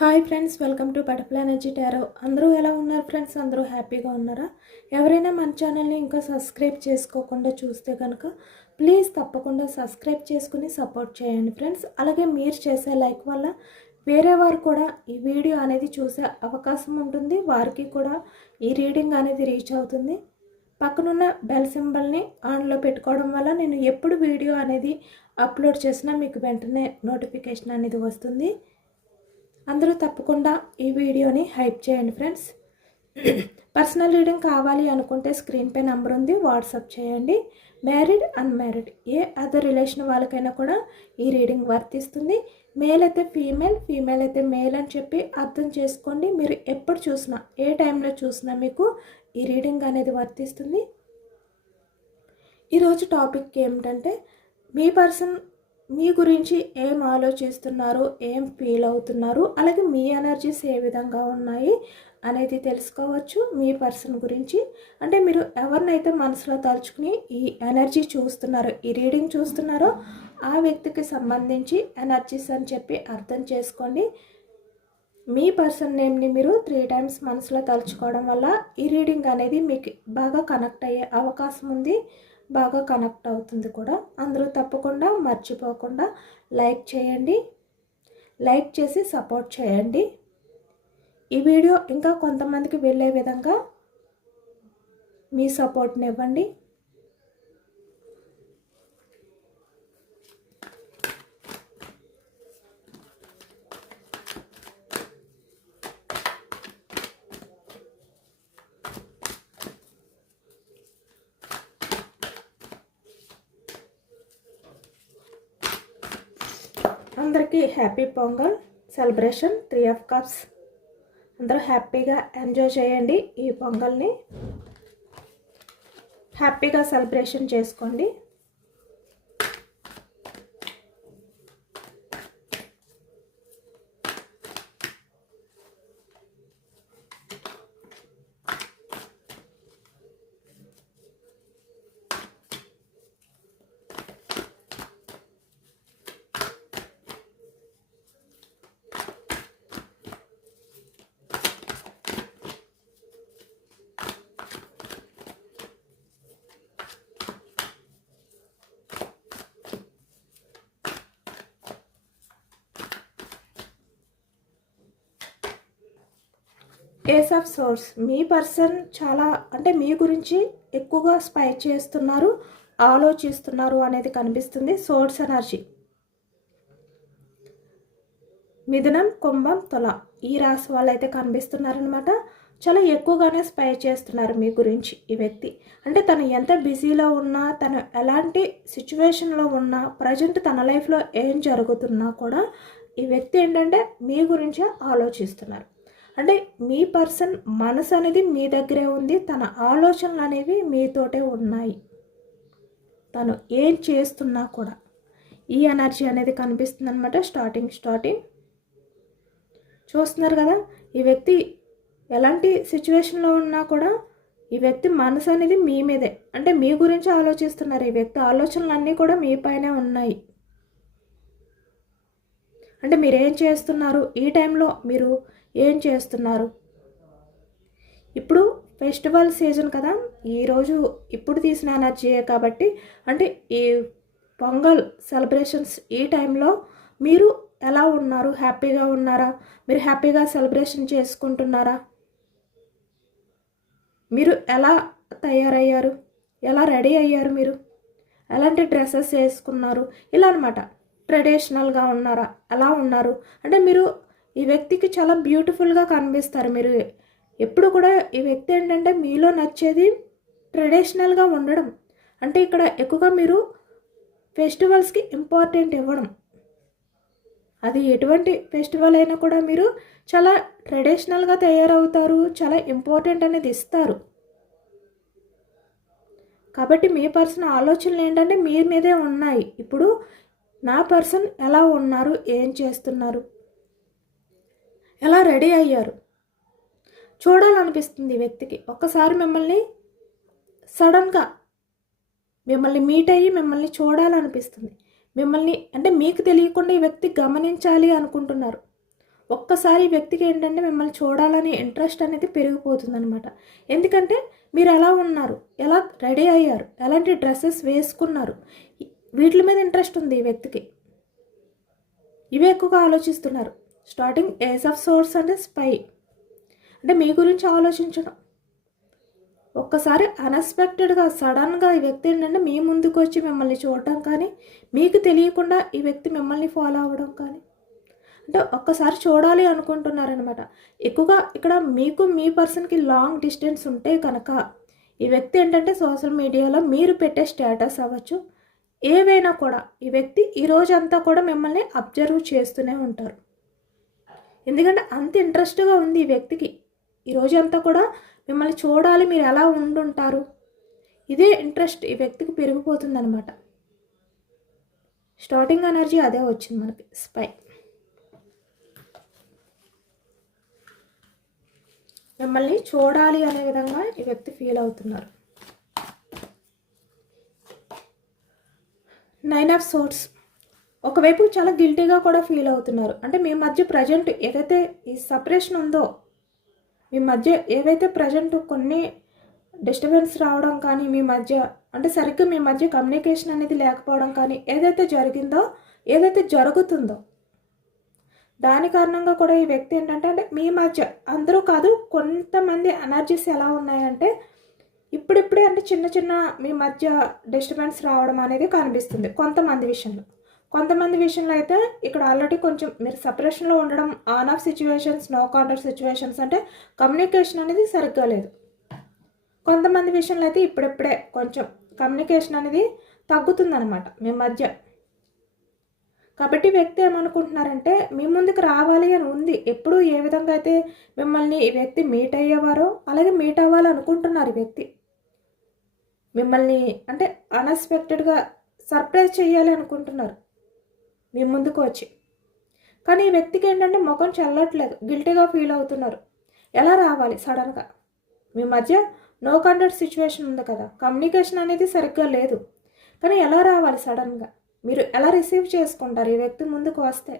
Hi friends, welcome to butterfly energy tarot. అందరూ ఎలా ఉన్నారు ఫ్రెండ్స్? అందరూ హ్యాపీగా ఉన్నారా? ఎవరైనా మన ఛానల్ని ఇంకా సబ్స్క్రైబ్ చేసుకోకుండా చూస్తే కనుక ప్లీజ్ తప్పకుండా సబ్స్క్రైబ్ చేసుకుని సపోర్ట్ చేయండి ఫ్రెండ్స్. అలాగే మీరు చేసే లైక్ వల్ల వేరే వారు కూడా ఈ వీడియో అనేది చూసే అవకాశం ఉంటుంది. వారికి కూడా ఈ రీడింగ్ అనేది రీచ్ అవుతుంది. పక్కనున్న బెల్ సింబల్ని ఆన్లో పెట్టుకోవడం వల్ల నేను ఎప్పుడు వీడియో అనేది అప్లోడ్ చేసినా మీకు వెంటనే నోటిఫికేషన్ అనేది వస్తుంది. అందరూ తప్పకుండా ఈ వీడియోని హైప్ చేయండి ఫ్రెండ్స్. పర్సనల్ రీడింగ్ కావాలి అనుకుంటే స్క్రీన్ పై నెంబర్ ఉంది, వాట్సాప్ చేయండి. మ్యారీడ్, అన్మ్యారీడ్ ఏ అదర్ రిలేషన్ వాళ్ళకైనా కూడా ఈ రీడింగ్ వర్తిస్తుంది. మేల్ అయితే ఫీమేల్, ఫీమేల్ అయితే మేల్ అని చెప్పి అర్థం చేసుకోండి. మీరు ఎప్పుడు చూసినా, ఏ టైంలో చూసినా మీకు ఈ రీడింగ్ అనేది వర్తిస్తుంది. ఈరోజు టాపిక్ ఏమిటంటే, మీ పర్సన్ మీ గురించి ఏం ఆలోచిస్తున్నారు, ఏం ఫీల్ అవుతున్నారు, అలాగే మీ ఎనర్జీస్ ఏ విధంగా ఉన్నాయి అనేది తెలుసుకోవచ్చు. మీ పర్సన్ గురించి అంటే మీరు ఎవరినైతే మనసులో తలుచుకుని ఈ ఎనర్జీ చూస్తున్నారో, ఈ రీడింగ్ చూస్తున్నారో ఆ వ్యక్తికి సంబంధించి ఎనర్జీస్ అని చెప్పి అర్థం చేసుకోండి. మీ పర్సన్ నేమ్ని మీరు 3 times మనసులో తలుచుకోవడం వల్ల ఈ రీడింగ్ అనేది మీకు బాగా కనెక్ట్ అయ్యే అవకాశం ఉంది, బాగా కనెక్ట్ అవుతుంది కూడా. అందరూ తప్పకుండా మర్చిపోకుండా లైక్ చేయండి, లైక్ చేసి సపోర్ట్ చేయండి. ఈ వీడియో ఇంకా కొంతమందికి వెళ్ళే విధంగా మీ సపోర్ట్ని ఇవ్వండి. అందరికీ happy pongal celebration 3 of Cups. అందరూ హ్యాపీగా ఎంజాయ్ చేయండి. ఈ పొంగల్ని హ్యాపీగా సెలబ్రేషన్ చేసుకోండి. Ace of swords. మీ పర్సన్ చాలా అంటే మీ గురించి ఎక్కువగా స్పై చేస్తున్నారు, ఆలోచిస్తున్నారు అనేది కనిపిస్తుంది. Source energy. మిథునం, కుంభం, తుల ఈ రాశి వాళ్ళు అయితే కనిపిస్తున్నారనమాట. చాలా ఎక్కువగానే స్పై చేస్తున్నారు మీ గురించి ఈ వ్యక్తి. అంటే తను ఎంత బిజీలో ఉన్నా, తను ఎలాంటి సిచ్యువేషన్లో ఉన్నా, ప్రజెంట్ తన లైఫ్లో ఏం జరుగుతున్నా కూడా ఈ వ్యక్తి ఏంటంటే మీ గురించే ఆలోచిస్తున్నారు. అంటే మీ పర్సన్ మనసు అనేది మీ దగ్గరే ఉంది, తన ఆలోచనలు అనేవి మీతోటే ఉన్నాయి. తను ఏం చేస్తున్నా కూడా ఈ ఎనర్జీ అనేది కనిపిస్తుంది అనమాట. స్టార్టింగ్ చూస్తున్నారు కదా, ఈ వ్యక్తి ఎలాంటి సిచ్యువేషన్లో ఉన్నా కూడా ఈ వ్యక్తి మనసు అనేది మీ మీదే, అంటే మీ గురించి ఆలోచిస్తున్నారు. ఈ వ్యక్తి ఆలోచనలు అన్నీ కూడా మీ పైనే ఉన్నాయి. అంటే మీరేం చేస్తున్నారు, ఈ టైంలో మీరు ఏం చేస్తున్నారు. ఇప్పుడు ఫెస్టివల్ సీజన్ కదా, ఈరోజు ఇప్పుడు తీసిన ఎనర్జీయే కాబట్టి అంటే ఈ పొంగల్ సెలబ్రేషన్స్ ఈ టైంలో మీరు ఎలా ఉన్నారు, హ్యాపీగా ఉన్నారా, మీరు హ్యాపీగా సెలబ్రేషన్ చేసుకుంటున్నారా, మీరు ఎలా తయారయ్యారు, ఎలా రెడీ అయ్యారు, మీరు ఎలాంటి డ్రెస్సెస్ వేసుకున్నారు, ఇలా అనమాట. ట్రెడిషనల్గా ఉన్నారా, ఎలా ఉన్నారు అంటే మీరు ఈ వ్యక్తికి చాలా బ్యూటిఫుల్గా కనిపిస్తారు. మీరు ఎప్పుడు కూడా ఈ వ్యక్తి ఏంటంటే మీలో నచ్చేది ట్రెడిషనల్గా ఉండడం. అంటే ఇక్కడ ఎక్కువగా మీరు ఫెస్టివల్స్కి ఇంపార్టెంట్ ఇవ్వడం. అది ఎటువంటి ఫెస్టివల్ అయినా కూడా మీరు చాలా ట్రెడిషనల్గా తయారవుతారు, చాలా ఇంపార్టెంట్ అనేది ఇస్తారు. కాబట్టి మీ పర్సన్ ఆలోచనలు ఏంటంటే మీ మీదే ఉన్నాయి. ఇప్పుడు నా పర్సన్ ఎలా ఉన్నారు, ఏం చేస్తున్నారు, ఎలా రెడీ అయ్యారు చూడాలనిపిస్తుంది ఈ వ్యక్తికి. ఒక్కసారి మిమ్మల్ని సడన్గా మిమ్మల్ని మీట్ అయ్యి మిమ్మల్ని చూడాలనిపిస్తుంది. మిమ్మల్ని అంటే మీకు తెలియకుండా ఈ వ్యక్తి గమనించాలి అనుకుంటున్నారు. ఒక్కసారి ఈ వ్యక్తికి ఏంటంటే మిమ్మల్ని చూడాలని ఇంట్రెస్ట్ అనేది పెరిగిపోతుంది అనమాట. ఎందుకంటే మీరు ఎలా ఉన్నారు, ఎలా రెడీ అయ్యారు, ఎలాంటి డ్రెస్సెస్ వేసుకున్నారు, వీటి మీద ఇంట్రెస్ట్ ఉంది ఈ వ్యక్తికి. ఇవే ఎక్కువగా ఆలోచిస్తున్నారు. స్టార్టింగ్ ఏస్ ఆఫ్ సోర్స్ అంటే స్పై, అంటే మీ గురించి ఆలోచించడం. ఒక్కసారి అన్ఎక్స్పెక్టెడ్గా సడన్గా ఈ వ్యక్తి ఏంటంటే మీ ముందుకు వచ్చి మిమ్మల్ని చూడడం కానీ, మీకు తెలియకుండా ఈ వ్యక్తి మిమ్మల్ని ఫాలో అవ్వడం కానీ, అంటే ఒక్కసారి చూడాలి అనుకుంటున్నారనమాట. ఎక్కువగా ఇక్కడ మీకు మీ పర్సన్కి లాంగ్ డిస్టెన్స్ ఉంటే కనుక ఈ వ్యక్తి ఏంటంటే సోషల్ మీడియాలో మీరు పెట్టే స్టేటస్ అవ్వచ్చు, ఏవైనా కూడా ఈ వ్యక్తి ఈ రోజంతా కూడా మిమ్మల్ని అబ్జర్వ్ చేస్తూనే ఉంటారు. ఎందుకంటే అంత ఇంట్రెస్ట్గా ఉంది ఈ వ్యక్తికి. ఈ రోజంతా కూడా మిమ్మల్ని చూడాలి, మీరు ఎలా ఉండుంటారు, ఇదే ఇంట్రెస్ట్ ఈ వ్యక్తికి పెరిగిపోతుంది అనమాట. స్టార్టింగ్ ఎనర్జీ అదే వచ్చింది మనకి, స్పై. మిమ్మల్ని చూడాలి అనే విధంగా ఈ వ్యక్తి ఫీల్ అవుతున్నారు. 9 ఆఫ్ సోర్స్. ఒకవైపు చాలా గిల్టీగా కూడా ఫీల్ అవుతున్నారు. అంటే మీ మధ్య ప్రజెంట్ ఏదైతే ఈ సపరేషన్ ఉందో, మీ మధ్య ఏవైతే ప్రజెంట్ కొన్ని డిస్టర్బెన్స్ రావడం కానీ, మీ మధ్య అంటే సరిగ్గా మీ మధ్య కమ్యూనికేషన్ అనేది లేకపోవడం కానీ, ఏదైతే జరిగిందో, ఏదైతే జరుగుతుందో దాని కారణంగా కూడా ఈ వ్యక్తి ఏంటంటే అంటే మీ మధ్య, అందరూ కాదు కొంతమంది ఎనర్జీస్ ఎలా ఉన్నాయంటే ఇప్పుడిప్పుడే అంటే చిన్న చిన్న మీ మధ్య డిస్టర్బెన్స్ రావడం అనేది కనిపిస్తుంది కొంతమంది విషయంలో. కొంతమంది విషయంలో అయితే ఇక్కడ ఆల్రెడీ కొంచెం మీరు సపరేషన్లో ఉండడం, on off situations, no contact situations, అంటే కమ్యూనికేషన్ అనేది సరిగ్గా లేదు. కొంతమంది విషయంలో అయితే ఇప్పుడిప్పుడే కొంచెం కమ్యూనికేషన్ అనేది తగ్గుతుందన్నమాట మీ మధ్య. కాబట్టి వ్యక్తి ఏమనుకుంటున్నారంటే మీ ముందుకు రావాలి అని ఉంది. ఎప్పుడు ఏ విధంగా అయితే మిమ్మల్ని ఈ వ్యక్తి మీట్ అయ్యేవారో అలాగే మీట్ అవ్వాలనుకుంటున్నారు ఈ వ్యక్తి. మిమ్మల్ని అంటే అన్ఎక్స్పెక్టెడ్గా సర్ప్రైజ్ చేయాలి అనుకుంటున్నారు మీ ముందుకు వచ్చి. కానీ ఈ వ్యక్తికి ఏంటంటే ముఖం చల్లట్లేదు, గిల్టీగా ఫీల్ అవుతున్నారు. ఎలా రావాలి సడన్గా? మీ మధ్య నో కాంటాక్ట్ సిచ్యువేషన్ ఉంది కదా, కమ్యూనికేషన్ అనేది సరిగ్గా లేదు. కానీ ఎలా రావాలి సడన్గా? మీరు ఎలా రిసీవ్ చేసుకుంటారు ఈ వ్యక్తి ముందుకు వస్తే?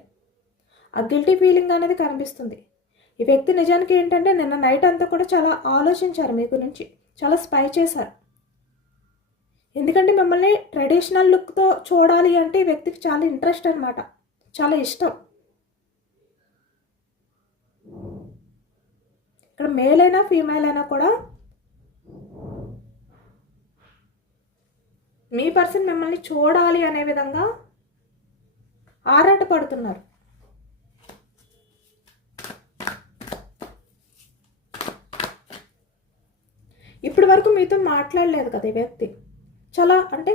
ఆ గిల్టీ ఫీలింగ్ అనేది కనిపిస్తుంది. ఈ వ్యక్తి నిజానికి ఏంటంటే నిన్న నైట్ అంతా కూడా చాలా ఆలోచించారు మీ గురించి, చాలా స్పై చేశారు. ఎందుకంటే మిమ్మల్ని ట్రెడిషనల్ లుక్తో చూడాలి అంటే ఈ వ్యక్తికి చాలా ఇంట్రెస్ట్ అనమాట, చాలా ఇష్టం. ఇక్కడ మేల్ అయినా ఫీమేల్ అయినా కూడా మీ పర్సన్ మిమ్మల్ని చూడాలి అనే విధంగా ఆరాట పడుతున్నారు. ఇప్పటి వరకు మీతో మాట్లాడలేదు కదా ఈ వ్యక్తి. చాలా అంటే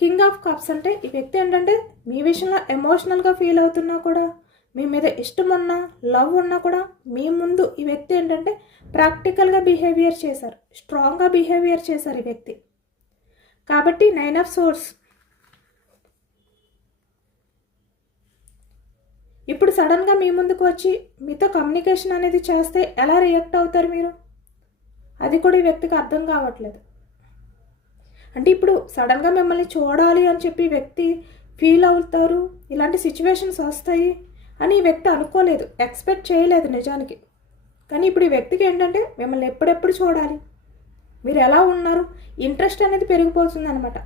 కింగ్ ఆఫ్ కప్స్, అంటే ఈ వ్యక్తి ఏంటంటే మీ విషయంలో ఎమోషనల్గా ఫీల్ అవుతున్నా కూడా, మీ మీద ఇష్టం ఉన్నా లవ్ ఉన్నా కూడా మీ ముందు ఈ వ్యక్తి ఏంటంటే ప్రాక్టికల్గా బిహేవియర్ చేశారు, స్ట్రాంగ్గా బిహేవియర్ చేశారు ఈ వ్యక్తి. కాబట్టి 9 ఆఫ్ సోర్స్. ఇప్పుడు సడన్గా మీ ముందుకు వచ్చి మీతో కమ్యూనికేషన్ అనేది చేస్తే ఎలా రియాక్ట్ అవుతారు మీరు? అది కూడా ఈ వ్యక్తికి అర్థం కావట్లేదు. అంటే ఇప్పుడు సడన్గా మిమ్మల్ని చూడాలి అని చెప్పి వ్యక్తి ఫీల్ అవుతారు, ఇలాంటి సిచ్యువేషన్స్ వస్తాయి అని ఈ వ్యక్తి అనుకోలేదు, ఎక్స్పెక్ట్ చేయలేదు నిజానికి. కానీ ఇప్పుడు ఈ వ్యక్తికి ఏంటంటే మిమ్మల్ని ఎప్పుడెప్పుడు చూడాలి, మీరు ఎలా ఉన్నారు, ఇంట్రెస్ట్ అనేది పెరిగిపోతుంది అనమాట.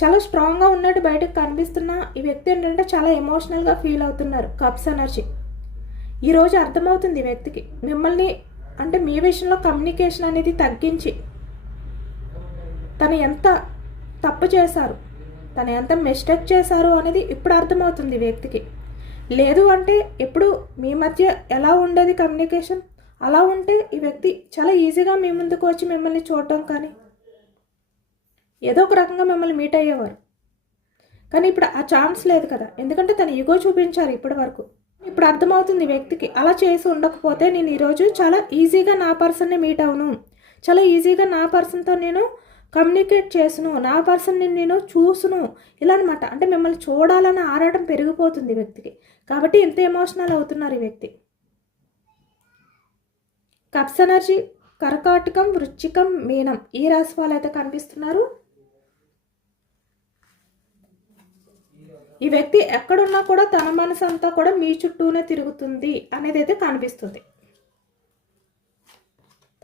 చాలా స్ట్రాంగ్గా ఉన్నట్టు బయటకు కనిపిస్తున్న ఈ వ్యక్తి ఏంటంటే చాలా ఎమోషనల్గా ఫీల్ అవుతున్నారు. కప్స్ ఎనర్జీ ఈరోజు అర్థమవుతుంది ఈ వ్యక్తికి. మిమ్మల్ని అంటే మీ విషయంలో కమ్యూనికేషన్ అనేది తగ్గించి తను ఎంత తప్పు చేశారు, తను ఎంత మిస్టేక్ చేశారు అనేది ఇప్పుడు అర్థమవుతుంది ఈ వ్యక్తికి. లేదు అంటే ఎప్పుడు మీ మధ్య ఎలా ఉండేది కమ్యూనికేషన్, అలా ఉంటే ఈ వ్యక్తి చాలా ఈజీగా మీ ముందుకు వచ్చి మిమ్మల్ని చూడటం కానీ ఏదో ఒక రకంగా మిమ్మల్ని మీట్ అయ్యేవారు. కానీ ఇప్పుడు ఆ ఛాన్స్ లేదు కదా, ఎందుకంటే తను ఈగో చూపించారు ఇప్పటి వరకు. ఇప్పుడు అర్థమవుతుంది వ్యక్తికి, అలా చేసి ఉండకపోతే నేను ఈరోజు చాలా ఈజీగా నా పర్సన్ని మీట్ అవును, చాలా ఈజీగా నా పర్సన్తో నేను కమ్యూనికేట్ చేసును, నా పర్సన్ని నేను చూసును, ఇలా అనమాట. అంటే మిమ్మల్ని చూడాలన్న ఆరాటం పెరిగిపోతుంది వ్యక్తికి. కాబట్టి ఎంత ఎమోషనల్ అవుతున్నారు ఈ వ్యక్తి. కప్స్ ఎనర్జీ కర్కాటకం, వృశ్చికం, మీనం ఈ రాశి వాళ్ళు అయితే కనిపిస్తున్నారు. ఈ వ్యక్తి ఎక్కడున్నా కూడా తన మనసు అంతా కూడా మీ చుట్టూనే తిరుగుతుంది అనేది అయితే కనిపిస్తుంది.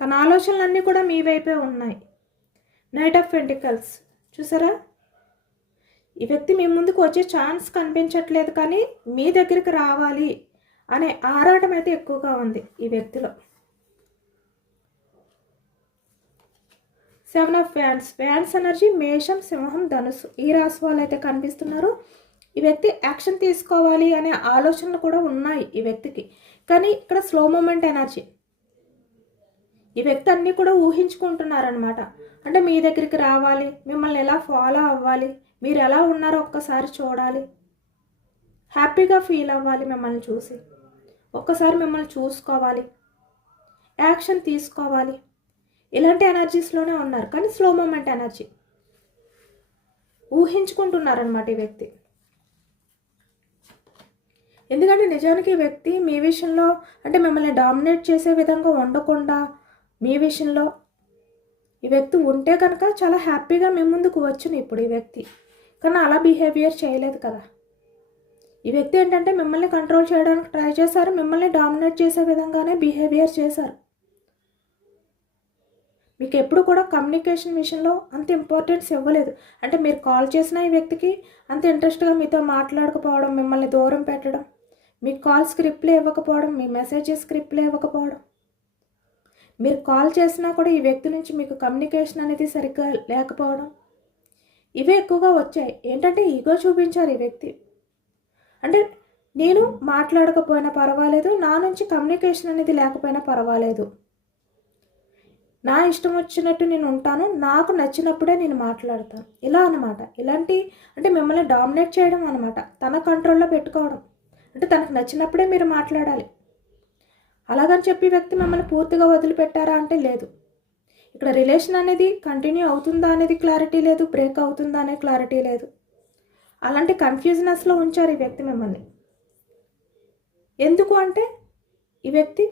తన ఆలోచనలన్నీ కూడా మీ వైపే ఉన్నాయి. నైట్ ఆఫ్ పెంటికల్స్ చూసారా, ఈ వ్యక్తి మీ ముందుకు వచ్చే ఛాన్స్ కనిపించట్లేదు, కానీ మీ దగ్గరికి రావాలి అనే ఆరాటం అయితే ఎక్కువగా ఉంది ఈ వ్యక్తిలో. 7 ఆఫ్ వ్యాండ్స్, వ్యాండ్స్ ఎనర్జీ మేషం, సింహం, ధనుసు ఈ రాశి వాళ్ళు అయితే కనిపిస్తున్నారు. ఈ వ్యక్తి యాక్షన్ తీసుకోవాలి అనే ఆలోచనలు కూడా ఉన్నాయి ఈ వ్యక్తికి, కానీ ఇక్కడ స్లో మూమెంట్ ఎనర్జీ. ఈ వ్యక్తి అన్నీ కూడా ఊహించుకుంటున్నారనమాట. అంటే మీ దగ్గరికి రావాలి, మిమ్మల్ని ఎలా ఫాలో అవ్వాలి, మీరు ఎలా ఉన్నారో ఒక్కసారి చూడాలి, హ్యాపీగా ఫీల్ అవ్వాలి, మిమ్మల్ని చూసి ఒక్కసారి మిమ్మల్ని చూసుకోవాలి, యాక్షన్ తీసుకోవాలి, ఇలాంటి ఎనర్జీస్లోనే ఉన్నారు. కానీ స్లో మూమెంట్ ఎనర్జీ ఊహించుకుంటున్నారనమాట ఈ వ్యక్తి. ఎందుకంటే నిజానికి ఈ వ్యక్తి మీ విషయంలో అంటే మిమ్మల్ని డామినేట్ చేసే విధంగా ఉండకుండా మీ విషయంలో ఈ వ్యక్తి ఉంటే కనుక చాలా హ్యాపీగా మీ ముందుకు వచ్చును ఇప్పుడు ఈ వ్యక్తి. కానీ అలా బిహేవియర్ చేయలేదు కదా. ఈ వ్యక్తి ఏంటంటే మిమ్మల్ని కంట్రోల్ చేయడానికి ట్రై చేశారు, మిమ్మల్ని డామినేట్ చేసే విధంగానే బిహేవియర్ చేశారు. మీకు ఎప్పుడు కూడా కమ్యూనికేషన్ విషయంలో అంత ఇంపార్టెన్స్ ఇవ్వలేదు. అంటే మీరు కాల్ చేసిన ఈ వ్యక్తికి అంత ఇంట్రెస్ట్గా మీతో మాట్లాడకపోవడం, మిమ్మల్ని దూరం పెట్టడం, మీ కాల్స్కి రిప్లై ఇవ్వకపోవడం, మీ మెసేజెస్కి రిప్లై ఇవ్వకపోవడం, మీరు కాల్ చేసినా కూడా ఈ వ్యక్తి నుంచి మీకు కమ్యూనికేషన్ అనేది సరిగ్గా లేకపోవడం, ఇవే ఎక్కువగా వచ్చాయి. ఏంటంటే ఈగో చూపించారు ఈ వ్యక్తి. అంటే నేను మాట్లాడకపోయినా పర్వాలేదు, నా నుంచి కమ్యూనికేషన్ అనేది లేకపోయినా పర్వాలేదు, నా ఇష్టం వచ్చినట్టు నేను ఉంటాను, నాకు నచ్చినప్పుడే నేను మాట్లాడతాను, ఇలా అన్నమాట. ఇలాంటి అంటే మిమ్మల్ని డామినేట్ చేయడం అనమాట, తన కంట్రోల్లో పెట్టుకోవడం. అంటే తనకు నచ్చినప్పుడే మీరు మాట్లాడాలి. అలాగని చెప్పి వ్యక్తి మిమ్మల్ని పూర్తిగా వదిలిపెట్టారా అంటే లేదు. ఇక్కడ రిలేషన్ అనేది కంటిన్యూ అవుతుందా అనేది క్లారిటీ లేదు, బ్రేక్ అవుతుందా అనే క్లారిటీ లేదు. అలాంటి కన్ఫ్యూజనెస్లో ఉంచారు ఈ వ్యక్తి మిమ్మల్ని. ఎందుకు అంటే ఈ వ్యక్తి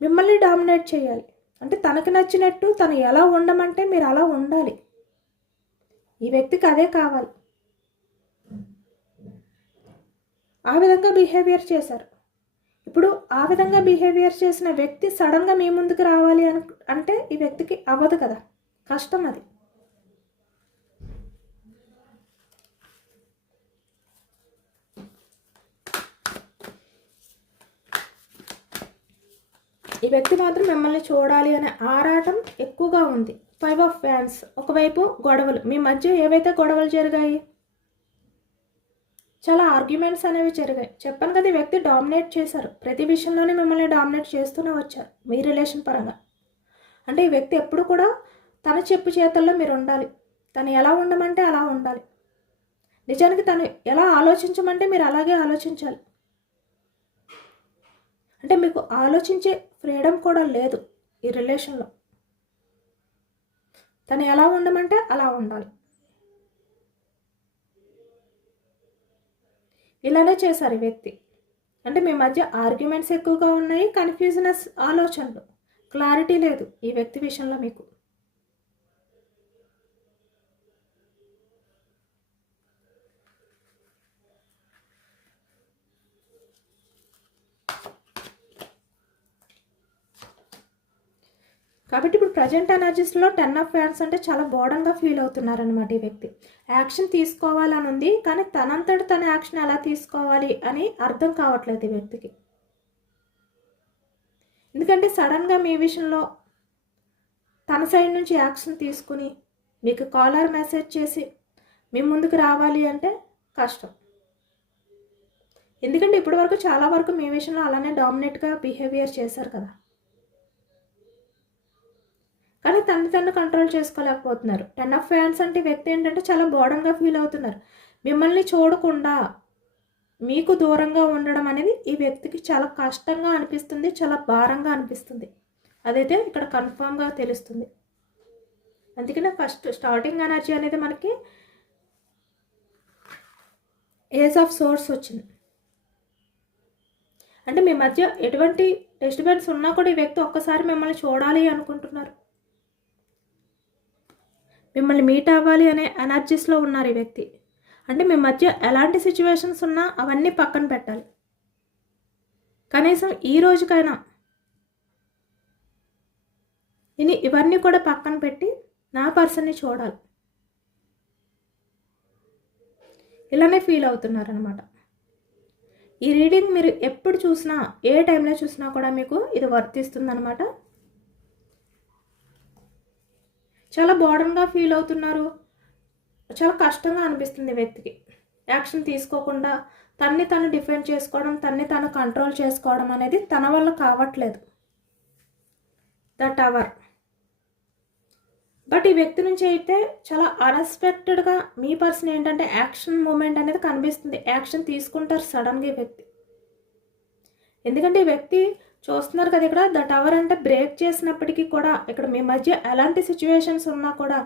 మిమ్మల్ని డామినేట్ చేయాలి. అంటే తనకు నచ్చినట్టు తను ఎలా ఉండమంటే మీరు అలా ఉండాలి. ఈ వ్యక్తికి అదే కావాలి. ఆ విధంగా బిహేవియర్ చేశారు. ఇప్పుడు ఆ విధంగా బిహేవియర్ చేసిన వ్యక్తి సడన్గా మీ ముందుకు రావాలి అంటే ఈ వ్యక్తికి అవ్వదు కదా, కష్టం అది. ఈ వ్యక్తి మాత్రం మిమ్మల్ని చూడాలి అనే ఆరాటం ఎక్కువగా ఉంది. 5 ఆఫ్ వ్యాండ్స్, ఒకవైపు గొడవలు, మీ మధ్య ఏవైతే గొడవలు జరిగాయి, చాలా ఆర్గ్యుమెంట్స్ అనేవి జరిగాయి. చెప్పాను కదా, ఈ వ్యక్తి డామినేట్ చేశారు, ప్రతి విషయంలోనే మిమ్మల్ని డామినేట్ చేస్తూనే వచ్చారు మీ రిలేషన్ పరంగా. అంటే ఈ వ్యక్తి ఎప్పుడు కూడా తన చెప్పు చేతల్లో మీరు ఉండాలి, తను ఎలా ఉండమంటే అలా ఉండాలి. నిజానికి తను ఎలా ఆలోచించమంటే మీరు అలాగే ఆలోచించాలి. అంటే మీకు ఆలోచించే ఫ్రీడమ్ కూడా లేదు ఈ రిలేషన్లో. తను ఎలా ఉండమంటే అలా ఉండాలి. ఇలానే చేశారు ఈ వ్యక్తి. అంటే మీ మధ్య ఆర్గ్యుమెంట్స్ ఎక్కువగా ఉన్నాయి, కన్ఫ్యూజనెస్ ఆలోచనలు, క్లారిటీ లేదు ఈ వ్యక్తి విషయంలో మీకు. కాబట్టి ఇప్పుడు ప్రజెంట్ ఎనర్జీస్లో 10 ఆఫ్ వ్యాండ్స్ అంటే చాలా బోర్డన్గా ఫీల్ అవుతున్నారనమాట ఈ వ్యక్తి. యాక్షన్ తీసుకోవాలని ఉంది, కానీ తనంతట తన యాక్షన్ ఎలా తీసుకోవాలి అని అర్థం కావట్లేదు ఈ వ్యక్తికి. ఎందుకంటే సడన్గా మీ విషయంలో తన సైడ్ నుంచి యాక్షన్ తీసుకుని మీకు కాలర్ మెసేజ్ చేసి మీ ముందుకు రావాలి అంటే కష్టం. ఎందుకంటే ఇప్పటివరకు చాలా వరకు మీ విషయంలో అలానే డామినేట్గా బిహేవియర్ చేశారు కదా, కానీ తను కంట్రోల్ చేసుకోలేకపోతున్నారు. 10 ఆఫ్ వ్యాండ్స్ అంటే వ్యక్తి ఏంటంటే చాలా బోర్డన్గా ఫీల్ అవుతున్నారు. మిమ్మల్ని చూడకుండా మీకు దూరంగా ఉండడం అనేది ఈ వ్యక్తికి చాలా కష్టంగా అనిపిస్తుంది, చాలా భారంగా అనిపిస్తుంది. అదైతే ఇక్కడ కన్ఫామ్గా తెలుస్తుంది. అందుకనే ఫస్ట్ స్టార్టింగ్ ఎనర్జీ అనేది మనకి ఏజ్ ఆఫ్ సోర్స్ వచ్చింది. అంటే మీ మధ్య ఎటువంటి డిస్టర్బెన్స్ ఉన్నా కూడా ఈ వ్యక్తి ఒక్కసారి మిమ్మల్ని చూడాలి అనుకుంటున్నారు, మిమ్మల్ని మీట్ అవ్వాలి అనే ఎనర్జీస్లో ఉన్నారు ఈ వ్యక్తి. అంటే మీ మధ్య ఎలాంటి సిచ్యువేషన్స్ ఉన్నా అవన్నీ పక్కన పెట్టాలి. కనీసం ఈ రోజుకైనా ఇవన్నీ కూడా పక్కన పెట్టి నా పర్సన్ని చూడాలి. ఇలానే ఫీల్ అవుతున్నారనమాట. ఈ రీడింగ్ మీరు ఎప్పుడు చూసినా, ఏ టైంలో చూసినా కూడా మీకు ఇది వర్తిస్తుందనమాట. చాలా బోర్డన్గా ఫీల్ అవుతున్నారు. చాలా కష్టంగా అనిపిస్తుంది వ్యక్తికి. యాక్షన్ తీసుకోకుండా తన్ని తను డిఫెండ్ చేసుకోవడం, తన్ని తను కంట్రోల్ చేసుకోవడం అనేది తన వల్ల కావట్లేదు. The tower. బట్ ఈ వ్యక్తి నుంచి అయితే చాలా అన్ఎక్స్పెక్టెడ్గా మీ పర్సన్ ఏంటంటే యాక్షన్ మూమెంట్ అనేది కనిపిస్తుంది. యాక్షన్ తీసుకుంటారు సడన్గా ఈ వ్యక్తి. ఎందుకంటే ఈ వ్యక్తి చూస్తున్నారు కదా, ఇక్కడ ద టవర్ అంటే బ్రేక్ చేసినప్పటికీ కూడా ఇక్కడ మీ మధ్య ఎలాంటి సిచ్యువేషన్స్ ఉన్నా కూడా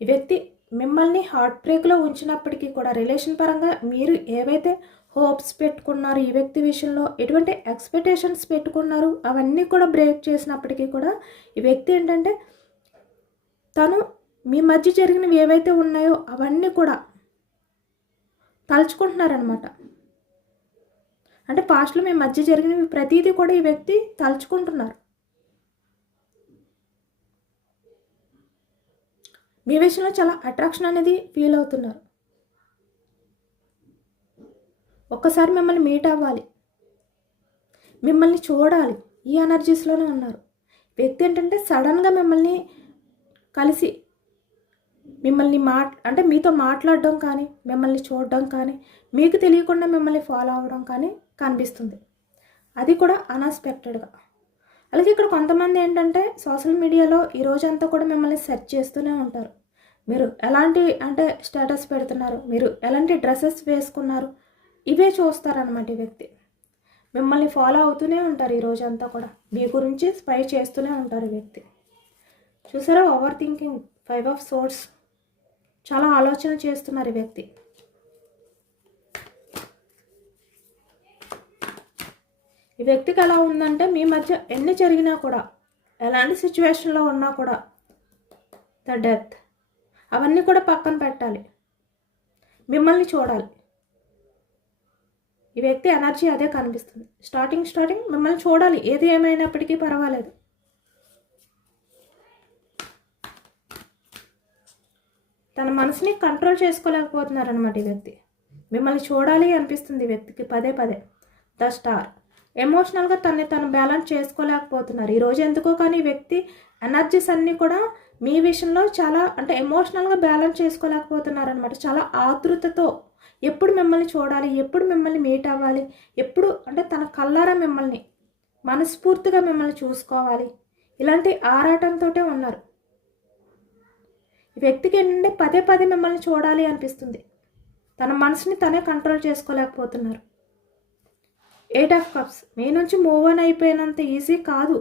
ఈ వ్యక్తి మిమ్మల్ని హార్ట్ బ్రేక్లో ఉంచినప్పటికీ కూడా రిలేషన్ పరంగా మీరు ఏవైతే హోప్స్ పెట్టుకున్నారు, ఈ వ్యక్తి విషయంలో ఎటువంటి ఎక్స్పెక్టేషన్స్ పెట్టుకున్నారు, అవన్నీ కూడా బ్రేక్ చేసినప్పటికీ కూడా ఈ వ్యక్తి ఏంటంటే తను మీ మధ్య జరిగినవి ఏవైతే ఉన్నాయో అవన్నీ కూడా తలుచుకుంటున్నారనమాట. అంటే పాస్ట్లో మీ మధ్య జరిగినవి ప్రతిదీ కూడా ఈ వ్యక్తి తలుచుకుంటున్నారు. మీ విషయంలో చాలా అట్రాక్షన్ అనేది ఫీల్ అవుతున్నారు. ఒక్కసారి మిమ్మల్ని మీట్ అవ్వాలి, మిమ్మల్ని చూడాలి, ఈ ఎనర్జీస్లోనే ఉన్నారు. వ్యక్తి ఏంటంటే సడన్గా మిమ్మల్ని కలిసి మిమ్మల్ని అంటే మీతో మాట్లాడడం కానీ, మిమ్మల్ని చూడడం కానీ, మీకు తెలియకుండా మిమ్మల్ని ఫాలో అవ్వడం కానీ కనిపిస్తుంది. అది కూడా అన్ఎక్స్పెక్టెడ్గా. అలాగే ఇక్కడ కొంతమంది ఏంటంటే సోషల్ మీడియాలో ఈ రోజంతా కూడా మిమ్మల్ని సెర్చ్ చేస్తూనే ఉంటారు. మీరు ఎలాంటి అంటే స్టేటస్ పెడుతున్నారు, మీరు ఎలాంటి డ్రెస్సెస్ వేసుకున్నారు, ఇవే చూస్తారనమాట ఈ వ్యక్తి. మిమ్మల్ని ఫాలో అవుతూనే ఉంటారు ఈ రోజంతా కూడా. మీ గురించి స్పై చేస్తూనే ఉంటారు ఈ వ్యక్తి. చూసారా, ఓవర్ థింకింగ్, 5 ఆఫ్ సోర్డ్స్. చాలా ఆలోచన చేస్తున్నారు ఈ వ్యక్తి. ఈ వ్యక్తికి ఎలా ఉందంటే మీ మధ్య ఎన్ని జరిగినా కూడా, ఎలాంటి సిచ్యువేషన్లో ఉన్నా కూడా ద డెత్ అవన్నీ కూడా పక్కన పెట్టాలి, మిమ్మల్ని చూడాలి. ఈ వ్యక్తి ఎనర్జీ అదే కనిపిస్తుంది. స్టార్టింగ్ మిమ్మల్ని చూడాలి, ఏది ఏమైనప్పటికీ పర్వాలేదు. తన మనసుని కంట్రోల్ చేసుకోలేకపోతున్నారనమాట ఈ వ్యక్తి. మిమ్మల్ని చూడాలి అనిపిస్తుంది ఈ వ్యక్తికి పదే. The star. ఎమోషనల్గా తను బ్యాలెన్స్ చేసుకోలేకపోతున్నారు ఈరోజు ఎందుకో. కానీ ఈ వ్యక్తి ఎనర్జీస్ అన్నీ కూడా మీ విషయంలో చాలా అంటే ఎమోషనల్గా బ్యాలెన్స్ చేసుకోలేకపోతున్నారనమాట. చాలా ఆతృతతో ఎప్పుడు మిమ్మల్ని చూడాలి, ఎప్పుడు మిమ్మల్ని మీట్ అవ్వాలి, ఎప్పుడు అంటే తన కళ్ళారా మిమ్మల్ని మనస్ఫూర్తిగా మిమ్మల్ని చూసుకోవాలి, ఇలాంటి ఆరాటంతో ఉన్నారు. ఈ వ్యక్తికి ఏంటంటే పదే మిమ్మల్ని చూడాలి అనిపిస్తుంది. తన మనసుని తనే కంట్రోల్ చేసుకోలేకపోతున్నారు. 8 ఆఫ్ కప్స్. మీ నుంచి మూవ్ ఆన్ అయిపోయినంత ఈజీ కాదు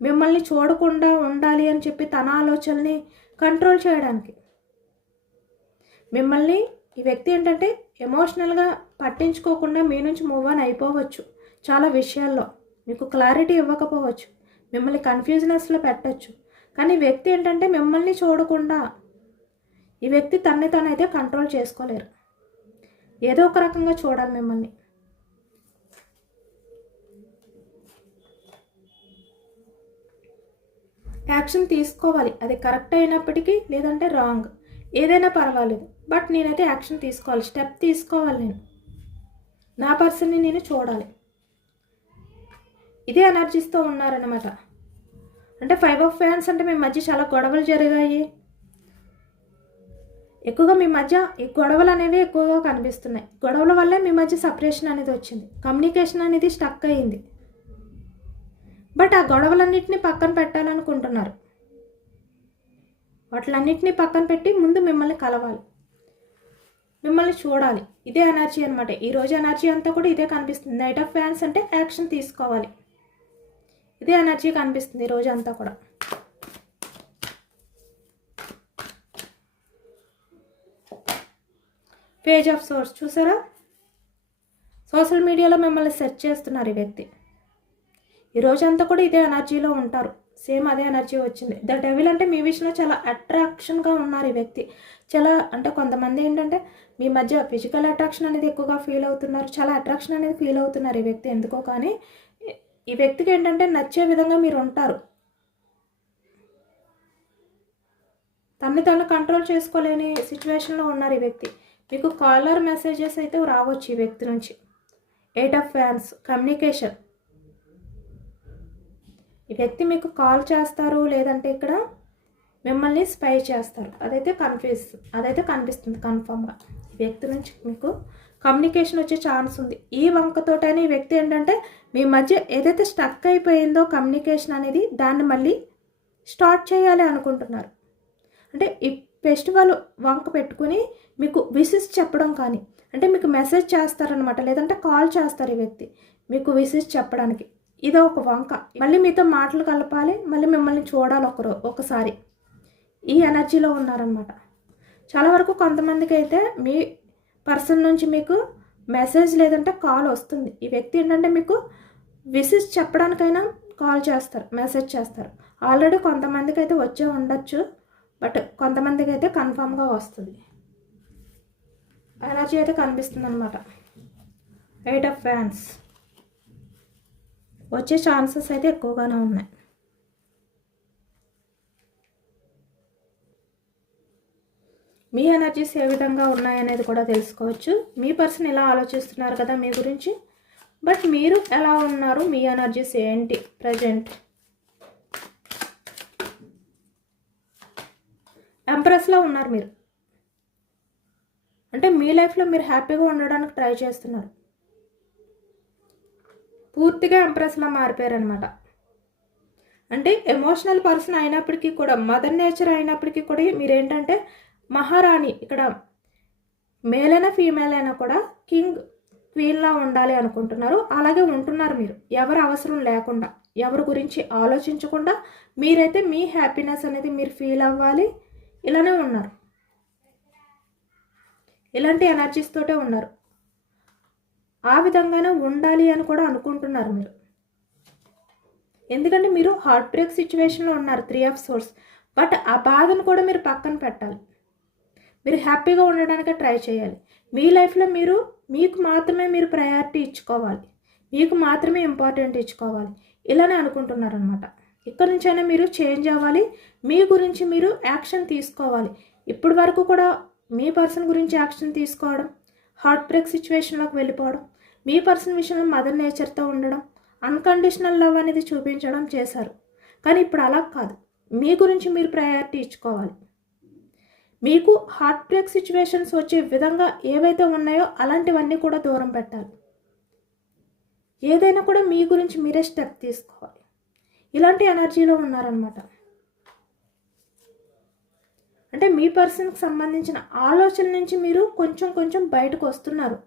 మిమ్మల్ని చూడకుండా ఉండాలి అని చెప్పి తన ఆలోచనల్ని కంట్రోల్ చేయడానికి. మిమ్మల్ని ఈ వ్యక్తి ఏంటంటే ఎమోషనల్గా పట్టించుకోకుండా మీ నుంచి మూవ్ ఆన్ అయిపోవచ్చు. చాలా విషయాల్లో మీకు క్లారిటీ ఇవ్వకపోవచ్చు, మిమ్మల్ని కన్ఫ్యూజనెస్లో పెట్టచ్చు. కానీ వ్యక్తి ఏంటంటే మిమ్మల్ని చూడకుండా ఈ వ్యక్తి తనైతే కంట్రోల్ చేసుకోలేరు. ఏదో ఒక రకంగా చూడాలి మిమ్మల్ని. యాక్షన్ తీసుకోవాలి, అది కరెక్ట్ అయినప్పటికీ లేదంటే రాంగ్, ఏదైనా పర్వాలేదు. బట్ నేనైతే యాక్షన్ తీసుకోవాలి, స్టెప్ తీసుకోవాలి. నేను నా పర్సన్ని నేను చూడాలి. ఇదే ఎనర్జీస్తో ఉన్నారనమాట. అంటే 5 ఆఫ్ ఫ్యాన్స్ అంటే మీ మధ్య చాలా గొడవలు జరిగాయి. ఎక్కువగా మీ మధ్య ఈ గొడవలు అనేవి ఎక్కువగా కనిపిస్తున్నాయి. గొడవల వల్లే మీ మధ్య సపరేషన్ అనేది వచ్చింది, కమ్యూనికేషన్ అనేది స్టక్ అయ్యింది. బట్ ఆ గొడవలన్నింటినీ పక్కన పెట్టాలనుకుంటున్నారు. వాటిలన్నింటినీ పక్కన పెట్టి ముందు మిమ్మల్ని కలవాలి, మిమ్మల్ని చూడాలి. ఇదే ఎనర్జీ అనమాట. ఈరోజు ఎనర్జీ అంతా కూడా ఇదే కనిపిస్తుంది. నైట్ ఆఫ్ ఫ్యాన్స్ అంటే యాక్షన్ తీసుకోవాలి, ఇదే ఎనర్జీ కనిపిస్తుంది ఈరోజు అంతా కూడా. Page of swords. చూసారా, సోషల్ మీడియాలో మిమ్మల్ని సెర్చ్ చేస్తున్నారు ఈ వ్యక్తి. ఈ రోజంతా కూడా ఇదే ఎనర్జీలో ఉంటారు. సేమ్ అదే ఎనర్జీ వచ్చింది. ద డెవిల్ అంటే మీ విషయంలో చాలా అట్రాక్షన్గా ఉన్నారు ఈ వ్యక్తి. చాలా అంటే కొంతమంది ఏంటంటే మీ మధ్య ఫిజికల్ అట్రాక్షన్ అనేది ఎక్కువగా ఫీల్ అవుతున్నారు, చాలా అట్రాక్షన్ అనేది ఫీల్ అవుతున్నారు ఈ వ్యక్తి ఎందుకో. కానీ ఈ వ్యక్తికి ఏంటంటే నచ్చే విధంగా మీరు ఉంటారు. తన్ని తను కంట్రోల్ చేసుకోలేని సిచ్యువేషన్లో ఉన్నారు ఈ వ్యక్తి. మీకు కాలర్ మెసేజెస్ అయితే రావచ్చు ఈ వ్యక్తి నుంచి. 8 ఆఫ్ ఫ్యాన్స్, కమ్యూనికేషన్. ఈ వ్యక్తి మీకు కాల్ చేస్తారు, లేదంటే ఇక్కడ మిమ్మల్ని స్పై చేస్తారు. అదైతే కనిపిస్తుంది కన్ఫామ్గా. ఈ వ్యక్తి నుంచి మీకు కమ్యూనికేషన్ వచ్చే ఛాన్స్ ఉంది. ఈ వంకతోటైనా ఈ వ్యక్తి ఏంటంటే మీ మధ్య ఏదైతే స్టక్ అయిపోయిందో కమ్యూనికేషన్ అనేది, దాన్ని మళ్ళీ స్టార్ట్ చేయాలి అనుకుంటున్నారు. అంటే ఈ ఫెస్టివల్ వంక పెట్టుకుని మీకు విషెస్ చెప్పడం కానీ, అంటే మీకు మెసేజ్ చేస్తారనమాట, లేదంటే కాల్ చేస్తారు ఈ వ్యక్తి మీకు విషెస్ చెప్పడానికి. ఇదో ఒక వంక. మళ్ళీ మీతో మాటలు కలపాలి, మళ్ళీ మిమ్మల్ని చూడాలి ఒకసారి. ఈ ఎనర్జీలో ఉన్నారనమాట. చాలా వరకు కొంతమందికి అయితే మీ పర్సన్ నుంచి మీకు మెసేజ్ లేదంటే కాల్ వస్తుంది. ఈ వ్యక్తి ఏంటంటే మీకు విషెస్ చెప్పడానికైనా కాల్ చేస్తారు, మెసేజ్ చేస్తారు. ఆల్రెడీ కొంతమందికి అయితే వచ్చే ఉండొచ్చు, బట్ కొంతమందికి అయితే కన్ఫామ్గా వస్తుంది. ఎనర్జీ అయితే కనిపిస్తుంది అనమాట. 8 ఆఫ్ ఫ్యాన్స్ వచ్చే ఛాన్సెస్ అయితే ఎక్కువగానే ఉన్నాయి. మీ ఎనర్జీస్ ఏ విధంగా ఉన్నాయనేది కూడా తెలుసుకోవచ్చు. మీ పర్సన్ ఇలా ఆలోచిస్తున్నారు కదా మీ గురించి, బట్ మీరు ఎలా ఉన్నారు, మీ ఎనర్జీస్ ఏంటి ప్రజెంట్. ఎంప్రెస్లో ఉన్నారు మీరు. అంటే మీ లైఫ్లో మీరు హ్యాపీగా ఉండడానికి ట్రై చేస్తున్నారు. పూర్తిగా ఎంప్రెస్లా మారిపోయారనమాట. అంటే ఎమోషనల్ పర్సన్ అయినప్పటికీ కూడా, మదర్ నేచర్ అయినప్పటికీ కూడా మీరేంటంటే మహారాణి. ఇక్కడ మేల్ అయినా ఫీమేల్ అయినా కూడా కింగ్ క్వీన్లా ఉండాలి అనుకుంటున్నారు. అలాగే ఉంటున్నారు మీరు. ఎవరి అవసరం లేకుండా, ఎవరి గురించి ఆలోచించకుండా మీరైతే మీ హ్యాపీనెస్ అనేది మీరు ఫీల్ అవ్వాలి. ఇలానే ఉన్నారు. ఇలాంటి ఎనర్జీస్ తోటే ఉన్నారు. ఆ విధంగానే ఉండాలి అని కూడా అనుకుంటున్నారు మీరు. ఎందుకంటే మీరు హార్ట్ బ్రేక్ సిచ్యువేషన్లో ఉన్నారు, 3 ఆఫ్ సోర్స్. బట్ ఆ బాధను కూడా మీరు పక్కన పెట్టాలి. మీరు హ్యాపీగా ఉండడానికి ట్రై చేయాలి. మీ లైఫ్లో మీకు మాత్రమే మీరు ప్రయారిటీ ఇచ్చుకోవాలి, మీకు మాత్రమే ఇంపార్టెంట్ ఇచ్చుకోవాలి. ఇలానే అనుకుంటున్నారనమాట. ఇక్కడ నుంచైనా మీరు చేంజ్ అవ్వాలి. మీ గురించి మీరు యాక్షన్ తీసుకోవాలి. ఇప్పటి వరకు కూడా మీ పర్సన్ గురించి యాక్షన్ తీసుకోవడం, హార్ట్ బ్రేక్ సిచ్యువేషన్లోకి వెళ్ళిపోవడం, మీ పర్సన్ విషయంలో మదర్ నేచర్తో ఉండడం, అన్కండిషనల్ లవ్ అనేది చూపించడం చేశారు. కానీ ఇప్పుడు అలా కాదు. మీ గురించి మీరు ప్రయారిటీ ఇచ్చుకోవాలి. మీకు హార్ట్ బ్రేక్ సిచ్యువేషన్స్ వచ్చే విధంగా ఏవైతే ఉన్నాయో అలాంటివన్నీ కూడా దూరం పెట్టాలి. ఏదైనా కూడా మీ గురించి మీరే స్టెప్ తీసుకోవాలి. ఇలాంటి ఎనర్జీలో ఉన్నారనమాట. అంటే మీ పర్సన్కి సంబంధించిన ఆలోచన నుంచి మీరు కొంచెం బయటకు వస్తున్నారు.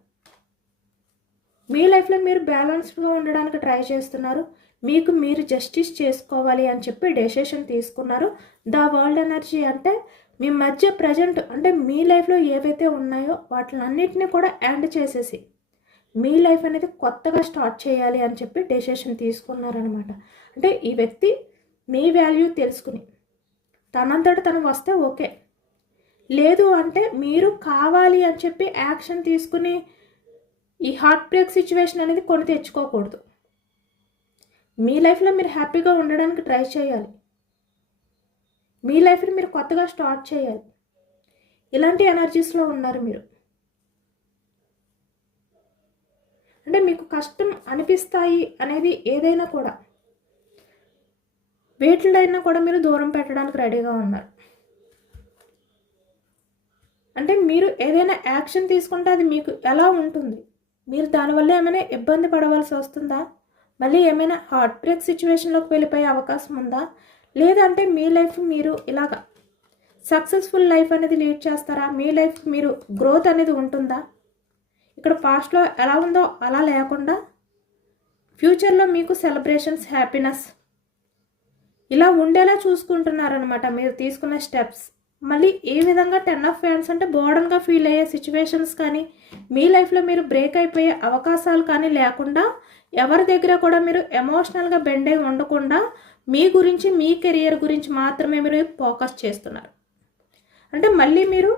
మీ లైఫ్లో మీరు బ్యాలెన్స్డ్గా ఉండడానికి ట్రై చేస్తున్నారు. మీకు మీరు జస్టిస్ చేసుకోవాలి అని చెప్పి డెసిషన్ తీసుకున్నారు. ద వరల్డ్ ఎనర్జీ అంటే మీ మధ్య ప్రజెంట్ అంటే మీ లైఫ్లో ఏవైతే ఉన్నాయో వాటిలన్నిటిని కూడా ఎండ్ చేసేసి మీ లైఫ్ అనేది కొత్తగా స్టార్ట్ చేయాలి అని చెప్పి డెసిషన్ తీసుకున్నారనమాట. అంటే ఈ వ్యక్తి మీ వాల్యూ తెలుసుకుని తనంతట తను వస్తే ఓకే, లేదు అంటే మీరు కావాలి అని చెప్పి యాక్షన్ తీసుకుని ఈ హార్ట్ బ్రేక్ సిచ్యువేషన్ అనేది కొని తెచ్చుకోకూడదు. మీ లైఫ్లో మీరు హ్యాపీగా ఉండడానికి ట్రై చేయాలి. మీ లైఫ్ని మీరు కొత్తగా స్టార్ట్ చేయాలి. ఇలాంటి ఎనర్జీస్లో ఉన్నారు మీరు. అంటే మీకు కష్టం అనిపిస్తాయి అనేది ఏదైనా కూడా వేటిలైనా కూడా మీరు దూరం పెట్టడానికి రెడీగా ఉన్నారు. అంటే మీరు ఏదైనా యాక్షన్ తీసుకుంటే అది మీకు ఎలా ఉంటుంది, మీరు దానివల్ల ఏమైనా ఇబ్బంది పడవలసి వస్తుందా, మళ్ళీ ఏమైనా హార్ట్ బ్రేక్ సిచ్యువేషన్లోకి వెళ్ళిపోయే అవకాశం ఉందా, లేదంటే మీ లైఫ్ మీరు ఇలాగ సక్సెస్ఫుల్ లైఫ్ అనేది లీడ్ చేస్తారా, మీ లైఫ్ మీరు గ్రోత్ అనేది ఉంటుందా. ఇక్కడ పాస్ట్లో ఎలా ఉందో అలా లేకుండా ఫ్యూచర్లో మీకు సెలబ్రేషన్స్, హ్యాపీనెస్ ఇలా ఉండేలా చూసుకుంటున్నారనమాట మీరు తీసుకున్న స్టెప్స్. మళ్ళీ ఏ విధంగా 10 ఆఫ్ ఫ్యాన్స్ అంటే బోర్డన్గా ఫీల్ అయ్యే సిచ్యువేషన్స్ కానీ మీ లైఫ్లో మీరు బ్రేక్ అయిపోయే అవకాశాలు కానీ లేకుండా ఎవరి దగ్గర కూడా మీరు ఎమోషనల్గా బెండ్ అయి ఉండకుండా మీ గురించి మీ కెరియర్ గురించి మాత్రమే మీరు ఫోకస్ చేస్తున్నారు. అంటే మళ్ళీ మీరు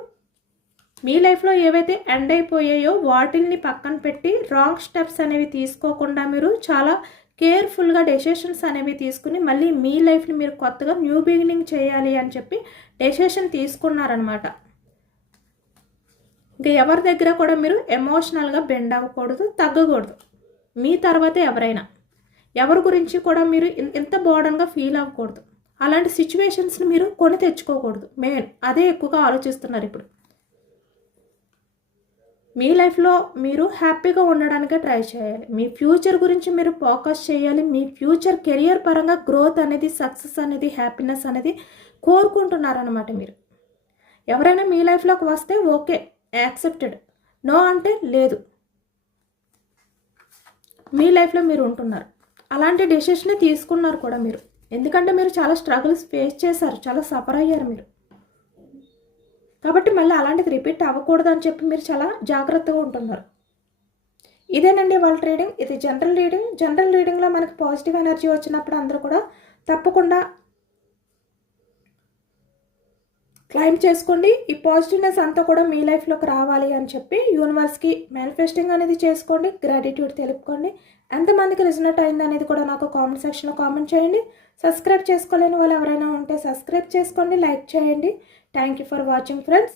మీ లైఫ్లో ఏవైతే ఎండ్ అయిపోయాయో వాటిల్ని పక్కన పెట్టి రాంగ్ స్టెప్స్ అనేవి తీసుకోకుండా మీరు చాలా కేర్ఫుల్గా డెసిషన్స్ అనేవి తీసుకుని మళ్ళీ మీ లైఫ్ని మీరు కొత్తగా న్యూ బిగినింగ్ చేయాలి అని చెప్పి డెసిషన్ తీసుకున్నారనమాట. ఇంకా ఎవరి దగ్గర కూడా మీరు ఎమోషనల్గా బెండ్ అవ్వకూడదు, తగ్గకూడదు. మీ తర్వాతే ఎవరైనా ఎవరి గురించి కూడా మీరు ఇంత బోర్డన్గా ఫీల్ అవ్వకూడదు. అలాంటి సిచ్యువేషన్స్ని మీరు కొని తెచ్చుకోకూడదు. మెయిన్ అదే ఎక్కువగా ఆలోచిస్తున్నారు ఇప్పుడు. మీ లైఫ్లో మీరు హ్యాపీగా ఉండడానికే ట్రై చేయాలి. మీ ఫ్యూచర్ గురించి మీరు ఫోకస్ చేయాలి. మీ ఫ్యూచర్ కెరియర్ పరంగా గ్రోత్ అనేది, సక్సెస్ అనేది, హ్యాపీనెస్ అనేది కోరుకుంటున్నారనమాట మీరు. ఎవరైనా మీ లైఫ్లోకి వస్తే ఓకే, యాక్సెప్టెడ్. నో అంటే లేదు. మీ లైఫ్లో మీరు ఉంటున్నారు. అలాంటి డెసిషనే తీసుకున్నారు కూడా మీరు. ఎందుకంటే మీరు చాలా స్ట్రగుల్స్ ఫేస్ చేశారు, చాలా సఫర్ అయ్యారు మీరు. కాబట్టి మళ్ళీ అలాంటిది రిపీట్ అవ్వకూడదు అని చెప్పి మీరు చాలా జాగ్రత్తగా ఉంటున్నారు. ఇదేనండి వాళ్ళ రీడింగ్. ఇది జనరల్ రీడింగ్. జనరల్ రీడింగ్లో మనకి పాజిటివ్ ఎనర్జీ వచ్చినప్పుడు అందరూ కూడా తప్పకుండా క్లైమ్ చేసుకోండి. ఈ పాజిటివ్నెస్ అంతా కూడా మీ లైఫ్లోకి రావాలి అని చెప్పి యూనివర్స్కి మేనిఫెస్టింగ్ అనేది చేసుకోండి. గ్రాటిట్యూడ్ తెలుపుకోండి. ఎంతమందికి రిజనెట్ అయింది అనేది కూడా నాకు కామెంట్ సెక్షన్లో కామెంట్ చేయండి. సబ్స్క్రైబ్ చేసుకోలేని వాళ్ళు ఎవరైనా ఉంటే సబ్స్క్రైబ్ చేసుకోండి, లైక్ చేయండి. Thank you for watching friends.